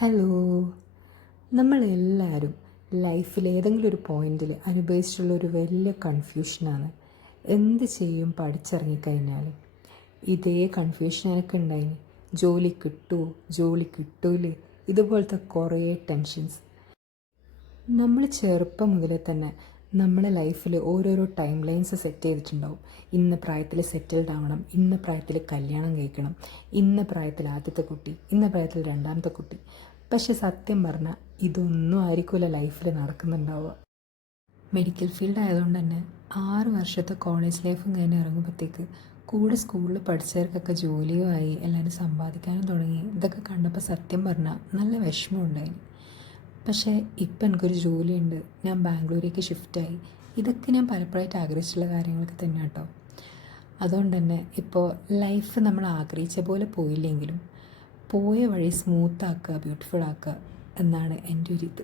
Hello. നമ്മളെല്ലാവരും ലൈഫിൽ ഏതെങ്കിലും ഒരു പോയിന്റിൽ അനുഭവിച്ചിട്ടുള്ള ഒരു വലിയ കൺഫ്യൂഷനാണ് എന്ത് ചെയ്യും പഠിച്ചിറങ്ങിക്കഴിഞ്ഞാൽ. ഇതേ കൺഫ്യൂഷൻ എനിക്ക് ഉണ്ടായിന്. ജോലി കിട്ടുമോ, ജോലി കിട്ടൂലേ, ഇതുപോലത്തെ കുറേ ടെൻഷൻസ്. നമ്മൾ ചെറുപ്പം മുതലേ തന്നെ നമ്മളെ ലൈഫിൽ ഓരോരോ ടൈം ലൈൻസ് സെറ്റ് ചെയ്തിട്ടുണ്ടാവും. ഇന്ന പ്രായത്തിൽ സെറ്റിൽഡ് ആവണം, ഇന്ന പ്രായത്തിൽ കല്യാണം കഴിക്കണം, ഇന്ന പ്രായത്തിൽ ആദ്യത്തെ കുട്ടി, ഇന്ന പ്രായത്തിൽ രണ്ടാമത്തെ കുട്ടി. പക്ഷെ സത്യം പറഞ്ഞാൽ ഇതൊന്നും ആയിരിക്കില്ല ലൈഫിൽ നടക്കുന്നുണ്ടാവുക. മെഡിക്കൽ ഫീൽഡ് ആയതുകൊണ്ട് തന്നെ 6 വർഷത്തെ കോളേജ് ലൈഫും കഴിഞ്ഞ് ഇറങ്ങുമ്പോഴത്തേക്ക് കൂടെ സ്കൂളിൽ പഠിച്ചവർക്കൊക്കെ ജോലിയും ആയി, എല്ലാവരും സമ്പാദിക്കാനും തുടങ്ങി. ഇതൊക്കെ കണ്ടപ്പോൾ സത്യം പറഞ്ഞാൽ നല്ല വിഷമമുണ്ടായി. പക്ഷേ ഇപ്പം എനിക്കൊരു ജോലിയുണ്ട്, ഞാൻ ബാംഗ്ലൂരേക്ക് ഷിഫ്റ്റായി. ഇതൊക്കെ ഞാൻ പലപ്പോഴായിട്ട് ആഗ്രഹിച്ചിട്ടുള്ള കാര്യങ്ങളൊക്കെ തന്നെ കേട്ടോ. അതുകൊണ്ട് തന്നെ ഇപ്പോൾ ലൈഫ് നമ്മൾ ആഗ്രഹിച്ച പോലെ പോയില്ലെങ്കിലും പോയ വഴി സ്മൂത്താക്കുക, ബ്യൂട്ടിഫുൾ ആക്കുക എന്നാണ് എൻ്റെ ഒരു ഇത്.